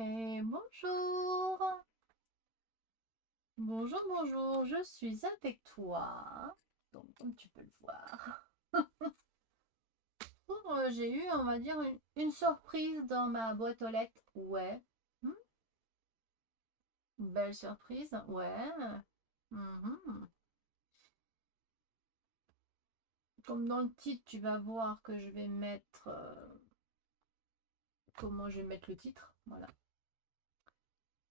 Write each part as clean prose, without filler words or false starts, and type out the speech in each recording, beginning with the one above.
Et bonjour, bonjour, bonjour, je suis avec toi. Donc, comme tu peux le voir. J'ai eu, on va dire, une surprise dans ma boîte aux lettres. Ouais. Hmm, belle surprise. Ouais. Mhm. Comme dans le titre, tu vas voir que je vais mettre... comment je vais mettre le titre. Voilà.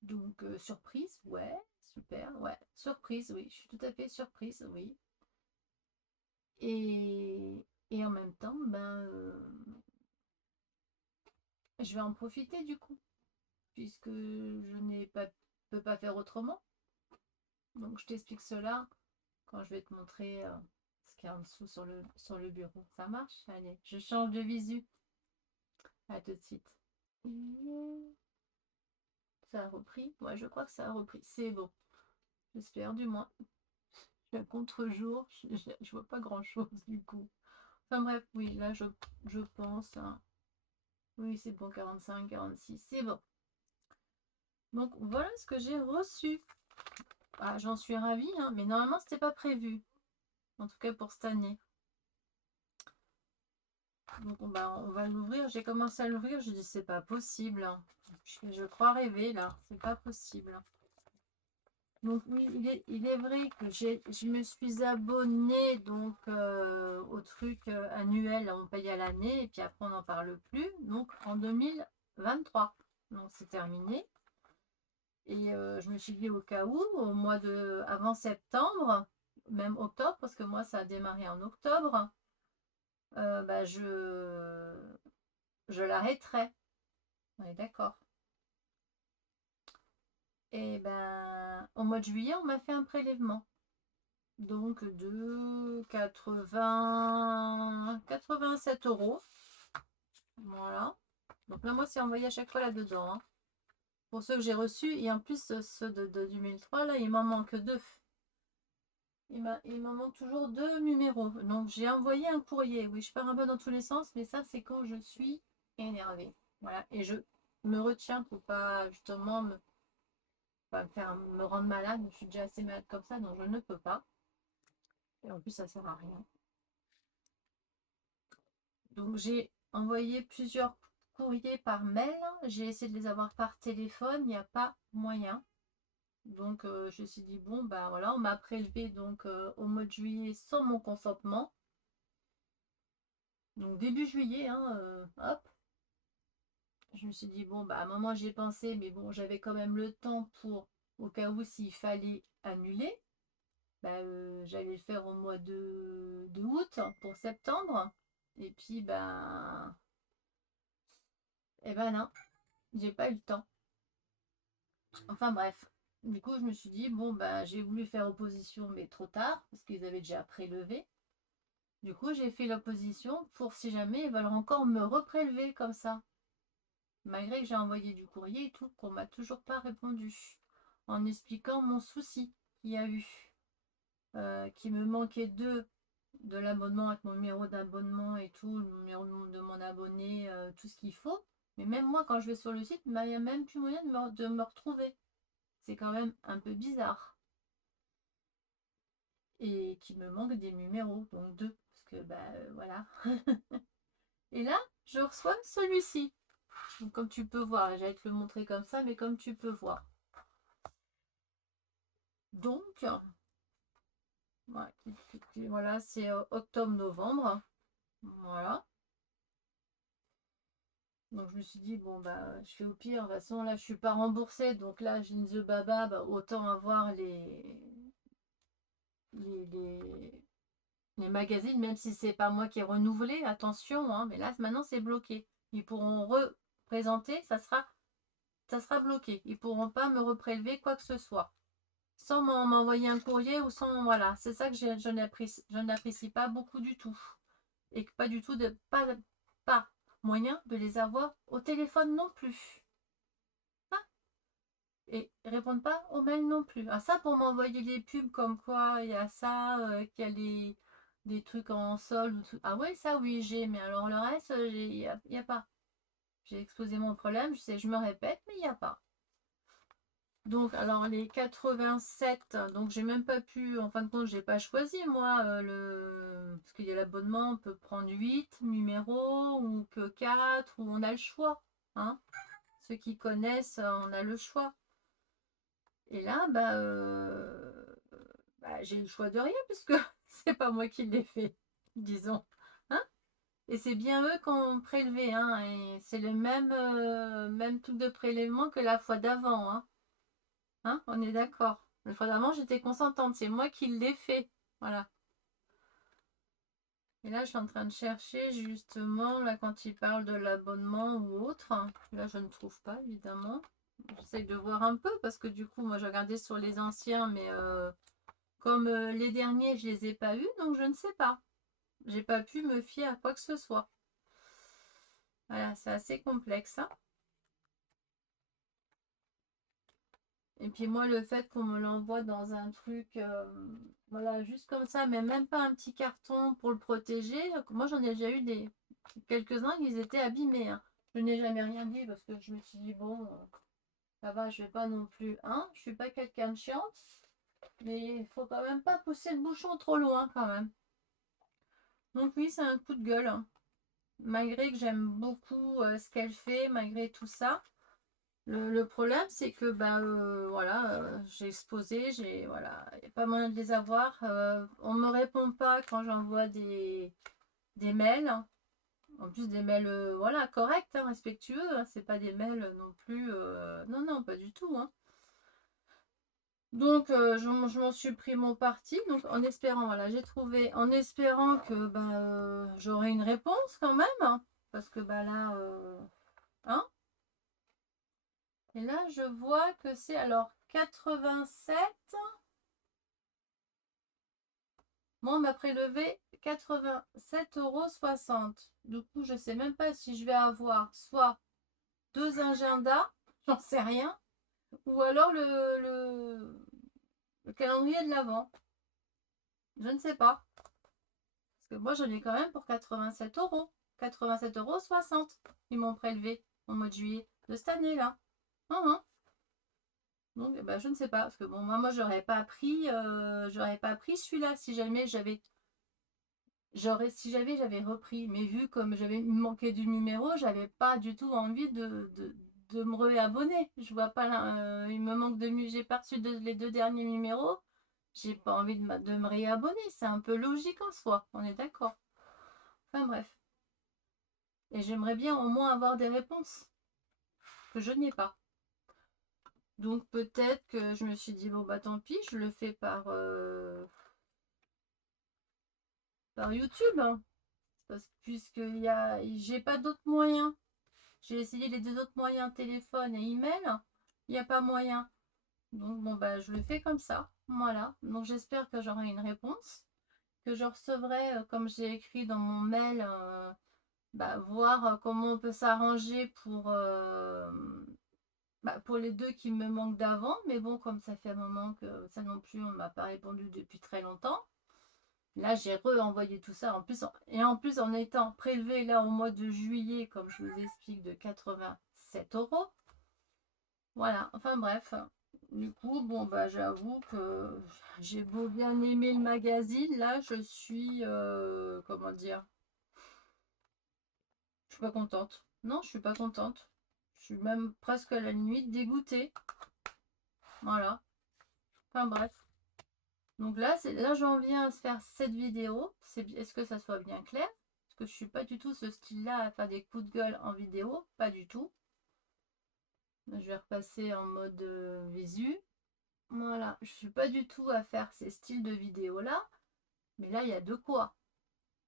Donc, surprise. Ouais. Super. Ouais. Surprise, oui. Je suis tout à fait surprise, oui. Et en même temps, je vais en profiter du coup, puisque je n'ai pas, peux pas faire autrement. Donc je t'explique cela quand je vais te montrer ce qu'il y a en dessous sur le bureau. Ça marche? Allez, je change de visu. À tout de suite. Ça a repris? Ouais, je crois que ça a repris. C'est bon. J'espère du moins. Je suis à contre-jour. Je vois pas grand-chose du coup. Enfin bref, oui, là je pense, hein. Oui, c'est bon, 45, 46. C'est bon. Donc voilà ce que j'ai reçu. Ah, j'en suis ravie, hein, mais normalement c'était pas prévu. En tout cas pour cette année. Donc on va l'ouvrir. J'ai commencé à l'ouvrir, je dis c'est pas possible, hein. Je crois rêver là, c'est pas possible. Donc oui, il est vrai que je me suis abonnée donc au truc annuel, on paye à l'année et puis après on n'en parle plus. Donc en 2023. Donc c'est terminé. Et je me suis dit au cas où, au mois de avant septembre, même octobre, parce que moi ça a démarré en octobre, bah, je l'arrêterai. On est d'accord. Et ben au mois de juillet, on m'a fait un prélèvement. Donc de 87 €. Voilà. Donc là, moi, c'est envoyé à chaque fois là-dedans, hein. Pour ceux que j'ai reçus. Et en plus, ceux de 2003, là, il m'en manque deux. Il m'en manque toujours deux numéros. Donc j'ai envoyé un courrier. Oui, je pars un peu dans tous les sens, mais ça, c'est quand je suis énervée. Voilà. Et je me retiens pour pas justement pas me rendre malade. Je suis déjà assez malade comme ça, donc je ne peux pas. Et en plus, ça sert à rien. Donc j'ai envoyé plusieurs courriers par mail. J'ai essayé de les avoir par téléphone. Il n'y a pas moyen. Donc je me suis dit, bon, bah voilà, on m'a prélevé donc au mois de juillet sans mon consentement. Donc début juillet, hein, hop. Je me suis dit, bon, bah à un moment j'y ai pensé, mais bon, j'avais quand même le temps pour, au cas où s'il fallait annuler, bah, j'allais le faire au mois de août pour septembre. Et puis, ben, eh ben non, j'ai pas eu le temps. Enfin bref, du coup, je me suis dit, bon, bah, j'ai voulu faire opposition, mais trop tard, parce qu'ils avaient déjà prélevé. Du coup, j'ai fait l'opposition pour si jamais ils veulent encore me reprélever comme ça. Malgré que j'ai envoyé du courrier et tout, qu'on m'a toujours pas répondu. En expliquant mon souci qu'il y a eu. Qu'il me manquait de l'abonnement avec mon numéro d'abonnement et tout, le numéro de mon abonné, tout ce qu'il faut. Mais même moi, quand je vais sur le site, il n'y a même plus moyen de me retrouver. C'est quand même un peu bizarre. Et qu'il me manque des numéros, donc deux. Parce que, bah voilà. Et là, je reçois celui-ci. Donc, comme tu peux voir, j'allais te le montrer comme ça, mais comme tu peux voir. Donc, ouais, voilà, c'est octobre-novembre. Voilà. Donc je me suis dit, bon bah je fais au pire, de toute façon là je suis pas remboursée, donc là j'ai une The Baba, bah, autant avoir les, les, les magazines, même si c'est pas moi qui ai renouvelé, attention, hein, mais là maintenant c'est bloqué. Ils pourront représenter, ça sera bloqué. Ils pourront pas me reprélever quoi que ce soit. Sans m'envoyer un courrier ou sans. Voilà, c'est ça que je n'apprécie pas beaucoup du tout. Et que pas du tout pas moyen de les avoir au téléphone non plus. Ah, et ils répondent pas aux mails non plus. Ah ça pour m'envoyer des pubs comme quoi il y a ça, qu'il y a des trucs en solde ou tout. Ah ouais, ça oui j'ai, mais alors le reste, il y a pas. J'ai exposé mon problème, je sais, je me répète, mais il n'y a pas. Donc, alors les 87, donc j'ai même pas pu, en fin de compte, j'ai pas choisi moi, parce qu'il y a l'abonnement, on peut prendre 8 numéros ou que 4, ou on a le choix. Hein. Ceux qui connaissent, on a le choix. Et là, j'ai le choix de rien, puisque c'est pas moi qui l'ai fait, disons. Hein. Et c'est bien eux qui ont prélevé, hein, et c'est le même truc de prélèvement que la fois d'avant. Hein. Hein, on est d'accord. La fois d'avant, j'étais consentante. C'est moi qui l'ai fait. Voilà. Et là, je suis en train de chercher justement, là, quand il parle de l'abonnement ou autre. Là, je ne trouve pas, évidemment. J'essaye de voir un peu parce que du coup, moi, j'ai regardé sur les anciens, mais comme les derniers, je les ai pas eus, donc je ne sais pas. J'ai pas pu me fier à quoi que ce soit. Voilà, c'est assez complexe. Hein. Et puis moi, le fait qu'on me l'envoie dans un truc, voilà, juste comme ça, mais même pas un petit carton pour le protéger. Moi, j'en ai déjà eu quelques-uns qui étaient abîmés. Hein. Je n'ai jamais rien dit parce que je me suis dit, bon, ça va, je vais pas non plus. Hein, je suis pas quelqu'un de chiante, mais il faut quand même pas pousser le bouchon trop loin quand même. Donc oui, c'est un coup de gueule. Hein. Malgré que j'aime beaucoup ce qu'elle fait, malgré tout ça. Le problème, c'est que voilà, j'ai exposé, voilà, il n'y a pas moyen de les avoir. On ne me répond pas quand j'envoie des mails. En plus, des mails voilà, corrects, hein, respectueux. Hein, c'est pas des mails non plus. Non, non, pas du tout. Hein. Donc, je m'en suis pris mon parti. Donc, en espérant, voilà, j'ai trouvé, en espérant que j'aurai une réponse quand même. Hein, parce que là, hein. Et là, je vois que c'est alors 87. Moi, on m'a prélevé 87,60 €. Du coup, je ne sais même pas si je vais avoir soit 2 agendas, j'en sais rien, ou alors le calendrier de l'Avent. Je ne sais pas. Parce que moi, j'en ai quand même pour 87 euros. 87,60 €. Ils m'ont prélevé au mois de juillet de cette année-là. Donc, je ne sais pas. Parce que bon, moi, j'aurais pas pris celui-là si jamais j'avais repris. Mais vu comme j'avais manqué du numéro, j'avais pas du tout envie de me réabonner. Je vois pas il me manque j'ai pas reçu les 2 derniers numéros. J'ai pas envie de me réabonner. C'est un peu logique en soi. On est d'accord. Enfin bref. Et j'aimerais bien au moins avoir des réponses que je n'ai pas. Donc peut-être que je me suis dit, bon bah tant pis, je le fais par YouTube. Hein, puisque j'ai pas d'autres moyens. J'ai essayé les 2 autres moyens, téléphone et email. Il n'y a pas moyen. Donc bon je le fais comme ça. Voilà. Donc j'espère que j'aurai une réponse. Que je recevrai, comme j'ai écrit dans mon mail, voir comment on peut s'arranger pour les 2 qui me manquent d'avant. Mais bon, comme ça fait un moment que ça non plus, on ne m'a pas répondu depuis très longtemps. Là, j'ai re-envoyé tout ça. En plus, en étant prélevé là au mois de juillet, comme je vous explique, de 87 €. Voilà, enfin bref. Du coup, bon, j'avoue que j'ai beau bien aimer le magazine, là, je suis, comment dire, je suis pas contente. Non, je suis pas contente. Je suis même presque à la limite dégoûtée. Voilà. Enfin bref. Donc là j'en viens à se faire cette vidéo. Est-ce que ça soit bien clair? Parce que je suis pas du tout ce style-là à faire des coups de gueule en vidéo. Pas du tout. Je vais repasser en mode visu. Voilà. Je suis pas du tout à faire ces styles de vidéos-là. Mais là, il y a de quoi.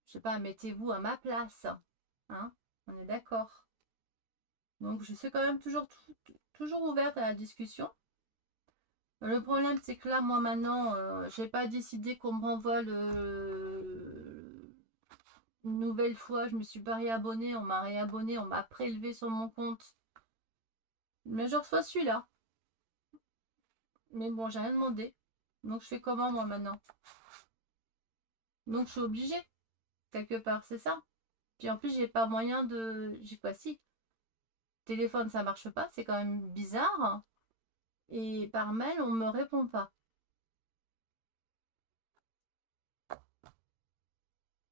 Je sais pas, mettez-vous à ma place. Hein? On est d'accord. Donc je suis quand même toujours ouverte à la discussion. Le problème, c'est que là, moi, maintenant, j'ai pas décidé qu'on me renvoie une nouvelle fois. Je me suis pas réabonnée, on m'a réabonné, on m'a prélevé sur mon compte. Mais je reçois celui-là. Mais bon, j'ai rien demandé. Donc, je fais comment, moi, maintenant? Donc, je suis obligée, quelque part, c'est ça. Puis en plus, j'ai pas moyen de. J'ai pas si. téléphone, ça marche pas, c'est quand même bizarre. Et par mail, on me répond pas.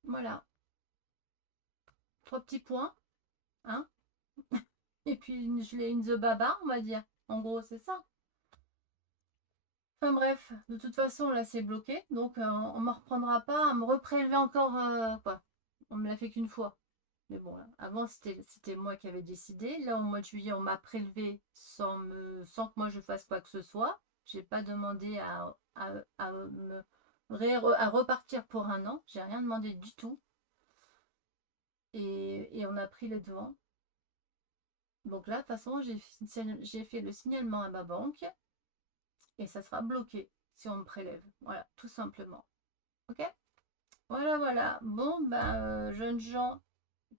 Voilà. 3 petits points, hein. Et puis je l'ai in the baba, on va dire. En gros, c'est ça. Enfin bref, de toute façon, là, c'est bloqué. Donc, on me reprendra pas à me reprélever encore, quoi. On me l'a fait qu'une fois. Mais bon, là, avant, c'était moi qui avais décidé. Là, au mois de juillet, on m'a prélevé sans que moi je fasse quoi que ce soit. J'ai pas demandé à repartir pour un an. J'ai rien demandé du tout. Et on a pris les devants. Donc là, de toute façon, j'ai fait le signalement à ma banque et ça sera bloqué si on me prélève. Voilà, tout simplement. Ok? Voilà, voilà. Bon, ben, jeunes gens,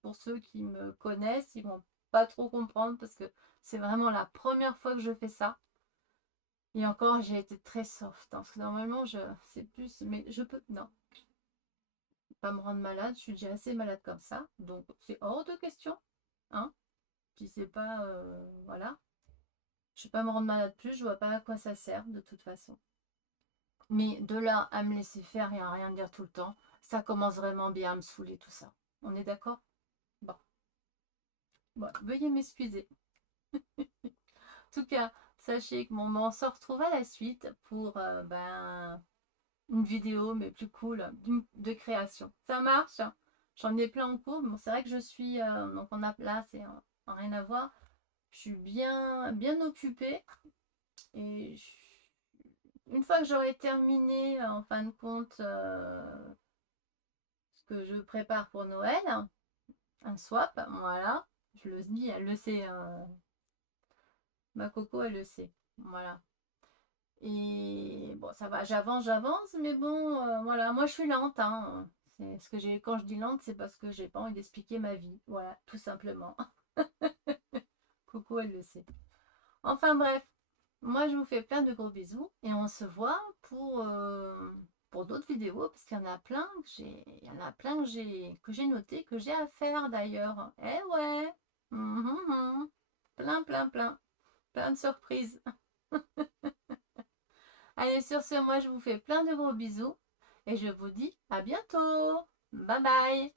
pour ceux qui me connaissent, ils vont pas trop comprendre parce que c'est vraiment la première fois que je fais ça. Et encore, j'ai été très soft, hein, parce que normalement, c'est plus, mais je peux, non, pas me rendre malade. Je suis déjà assez malade comme ça, donc c'est hors de question, hein. Si c'est pas, voilà, je vais pas me rendre malade plus. Je vois pas à quoi ça sert de toute façon. Mais de là à me laisser faire et à rien dire tout le temps, ça commence vraiment bien à me saouler tout ça. On est d'accord? Bon. Bon, veuillez m'excuser. En tout cas, sachez que on se retrouve à la suite pour une vidéo, mais plus cool, de création. Ça marche? J'en ai plein en cours. Bon, c'est vrai que je suis, donc on a là, c'est rien à voir. Je suis bien occupée et une fois que j'aurai terminé, en fin de compte, ce que je prépare pour Noël, un swap, voilà. Je le dis, elle le sait, ma coco, elle le sait. Voilà. Et bon, ça va, j'avance, mais bon, voilà, moi je suis lente, hein. C'est ce que quand je dis lente, c'est parce que j'ai pas envie d'expliquer ma vie. Voilà, tout simplement. Coco, elle le sait. Enfin bref, moi je vous fais plein de gros bisous et on se voit pour d'autres vidéos parce qu'il y en a plein que j'ai noté, que j'ai à faire d'ailleurs. Eh ouais, mhm. Plein, plein, plein, plein de surprises. Allez, sur ce, moi je vous fais plein de gros bisous et je vous dis à bientôt. Bye bye.